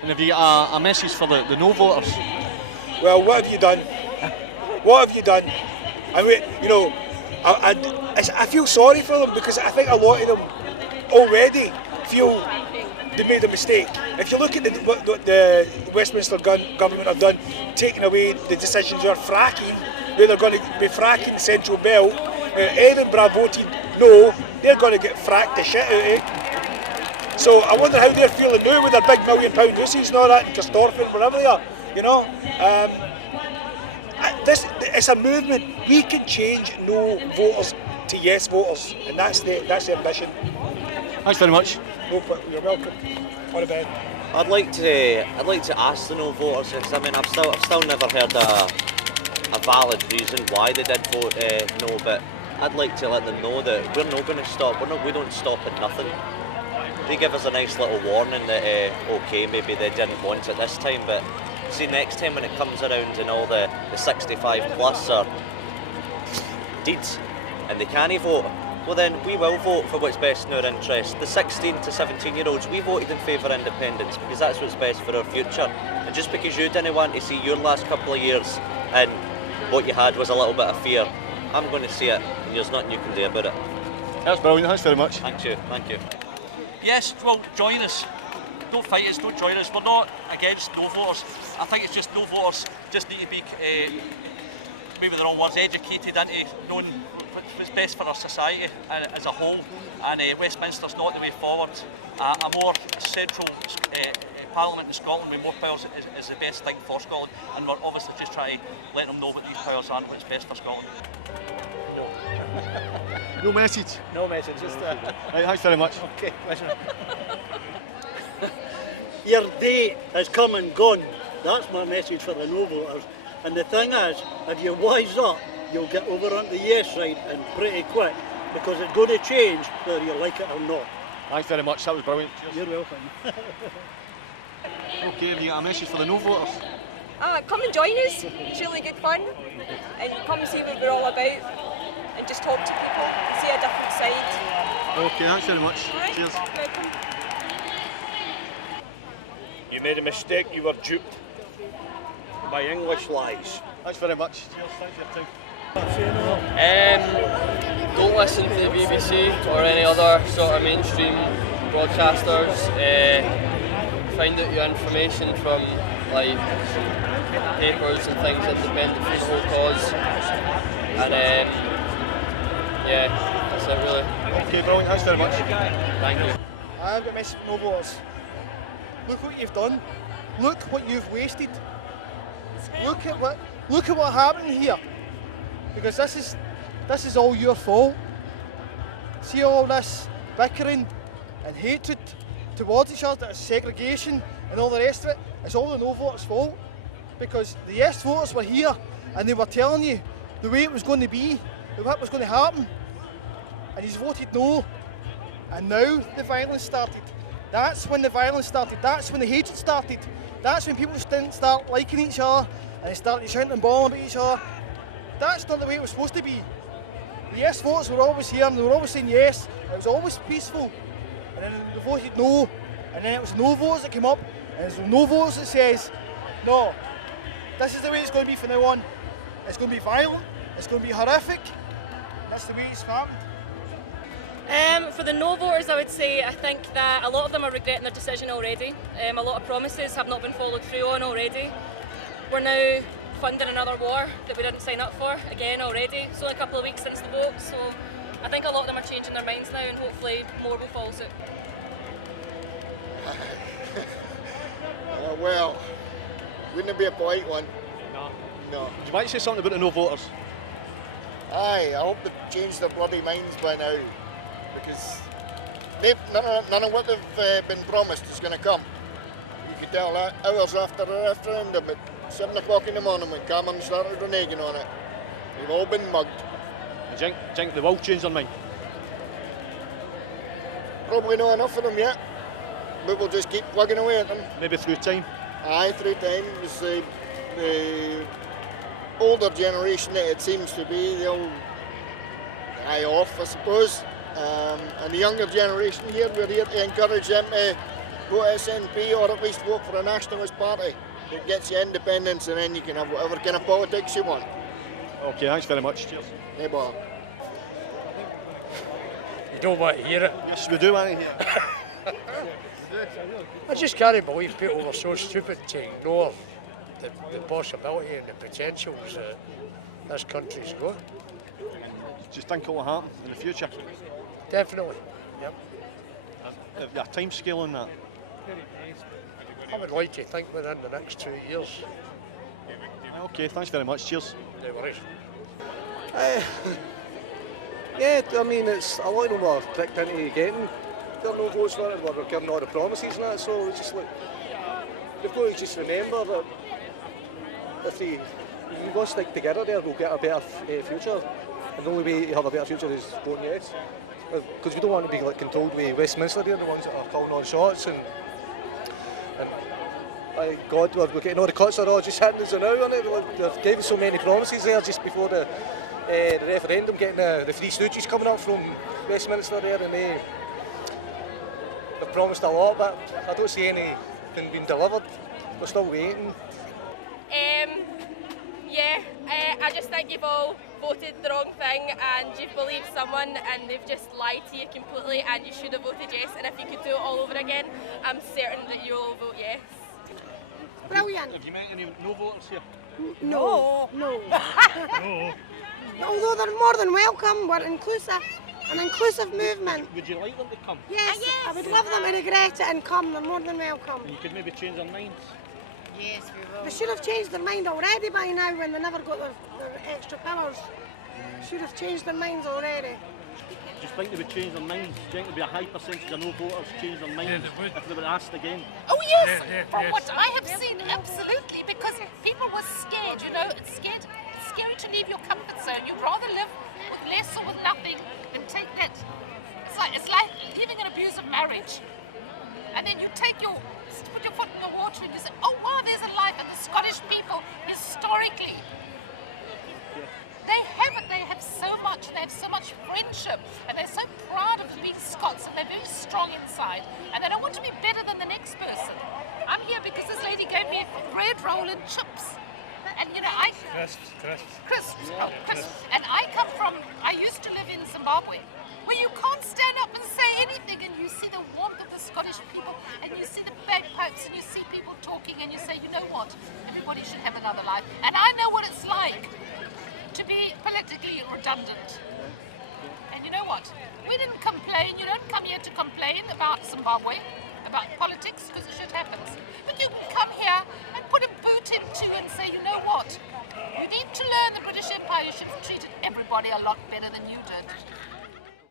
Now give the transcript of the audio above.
And have you got a message for the no voters? Well, what have you done? What have you done? I mean, you know, I feel sorry for them because I think a lot of them already feel they made a mistake. If you look at what the Westminster government have done, taking away the decisions on fracking, where they're going to be fracking the Central Belt, Edinburgh voted no, they're going to get fracked the shit out of it. So I wonder how they're feeling now with their big £1 million houses and all that, in Castorp and wherever they are, you know. It's a movement. We can change no voters to yes voters, and that's the ambition. Thanks very much. No, you're welcome. On the bed. I'd like to ask the no voters, because I mean I've still never heard a valid reason why they did vote no, but I'd like to let them know that we're not going to stop. We don't stop at nothing. They give us a nice little warning that okay, maybe they didn't want it this time, but see next time when it comes around and all the 65 plus are deeds and they can't vote, well then we will vote for what's best in our interest. The 16 to 17 year olds, we voted in favour of independence because that's what's best for our future. And just because you didn't want to see your last couple of years and what you had was a little bit of fear, I'm going to see it and there's nothing you can do about it. That's brilliant, thanks very much. Thank you, thank you. Yes, well, join us. Don't fight us, don't join us. We're not against no voters. I think it's just no voters just need to be, maybe the wrong words, educated into knowing what's best for our society as a whole. And Westminster's not the way forward. A more central Parliament in Scotland with more powers is the best thing for Scotland. And we're obviously just trying to let them know what these powers are and what's best for Scotland. No message? No message, just Right, thanks very much. okay, pleasure. Your day has come and gone. That's my message for the no voters. And the thing is, if you wise up, you'll get over on the yes side and pretty quick, because it's going to change whether you like it or not. Thanks very much, that was brilliant. Cheers. You're welcome. Okay, have you got a message for the no voters? Come and join us, it's really good fun, and come and see what we're all about, and just talk to people, see a different side. Okay, thanks very much. Right. Cheers. Welcome. You made a mistake, you were duped by English lies. Thanks very much. Cheers, thanks for your time. Don't listen to the BBC or any other sort of mainstream broadcasters. Find out your information from like papers and things independent from the whole cause. And yeah, that's it really. Okay, brilliant. Thanks very much. Thank you. I've got a message from no voters. Look what you've done. Look what you've wasted. Look at what happened here. Because this is all your fault. See all this bickering and hatred towards each other, segregation and all the rest of it. It's all the no voters' fault. Because the yes voters were here and they were telling you the way it was going to be, what was going to happen. And he's voted no. And now the violence started. That's when the violence started. That's when the hatred started. That's when people didn't start liking each other and they started shouting and bawling about each other. That's not the way it was supposed to be. The yes votes were always here and they were always saying yes. It was always peaceful. And then they voted no. And then it was no votes that came up. And it's no votes that says, no, this is the way it's going to be from now on. It's going to be violent. It's going to be horrific. That's the way it's happened. For the no voters, I would say I think that a lot of them are regretting their decision already. A lot of promises have not been followed through on already. We're now funding another war that we didn't sign up for, again already. It's only a couple of weeks since the vote, so I think a lot of them are changing their minds now and hopefully more will follow suit. Well, wouldn't it be a polite one? No. No. Would you like to say something about the no voters? Aye, I hope they've changed their bloody minds by now. Because none of what they've been promised is going to come. You could tell that hours after the referendum at 7 o'clock in the morning when Cameron started reneging on it. They've all been mugged. You think they will change their mind? Probably not enough of them yet, but we'll just keep plugging away at them. Maybe through time? Aye, through time. It's the older generation that it seems to be, the old HOF, I suppose. And the younger generation here, we're here to encourage them to go to SNP or at least vote for a nationalist party that gets you independence, and then you can have whatever kind of politics you want. Okay, thanks very much. Cheers. Hey, bother. You don't want to hear it. Yes, we do want to hear it. I just can't believe people were so stupid to ignore the possibility and the potentials that this country's got. Do you think it will happen in the future? Definitely, yep. Have you a time scale on that? I would like to think within the next 2 years. Okay, thanks very much. Cheers. No worries. Yeah, I mean, it's a lot of them were tricked into getting their no votes for it, were given all the promises and that, so it's just like, you've got to just remember that if we all stick together there, we'll get a better future, and the only way to have a better future is voting yes. Because we don't want to be like controlled with Westminster, they're the ones that are calling all shots, and God, we're getting all the cuts are all just hitting us now, aren't it? They've given so many promises there just before the referendum, getting the Three Stooges coming up from Westminster there, and they've promised a lot, but I don't see anything being delivered. We're still waiting. I just think you've all voted the wrong thing and you've believed someone and they've just lied to you completely, and you should have voted yes, and if you could do it all over again, I'm certain that you'll all vote yes. Brilliant. Have you met any no voters here? No. Although they're more than welcome, we're inclusive. An inclusive movement. Would you like them to come? Yes, I would love them to regret it and come. They're more than welcome. And you could maybe change their minds? Yes, we will. They should have changed their mind already by now when they never got their extra powers. Should have changed their minds already. Do you think they would change their minds? Do you think there would be a high percentage of no voters change their minds if they were asked again? Oh yes, from what I have seen, absolutely, because people were scared, you know, it's scary to leave your comfort zone. You'd rather live with less or with nothing than take that. It's like leaving an abusive marriage. And then you put your foot in the water and you say, oh wow, there's a life. And the Scottish people, historically, they have so much, they have so much friendship, and they're so proud of being Scots, and they're very strong inside, and they don't want to be better than the next person. I'm here because this lady gave me bread roll and chips. And you know, crisps. And I used to live in Zimbabwe, where you can't stand up and say anything, and you see the warmth of the Scottish people, and you see the bagpipes, and you see people talking, and you say, you know what, everybody should have another life. And I know what it's like to be politically redundant. And you know what, we didn't complain. You don't come here to complain about Zimbabwe, about politics, because the shit happens. But you can come here and put a boot into and say, you know what, you need to learn the British Empire. You should have treated everybody a lot better than you did.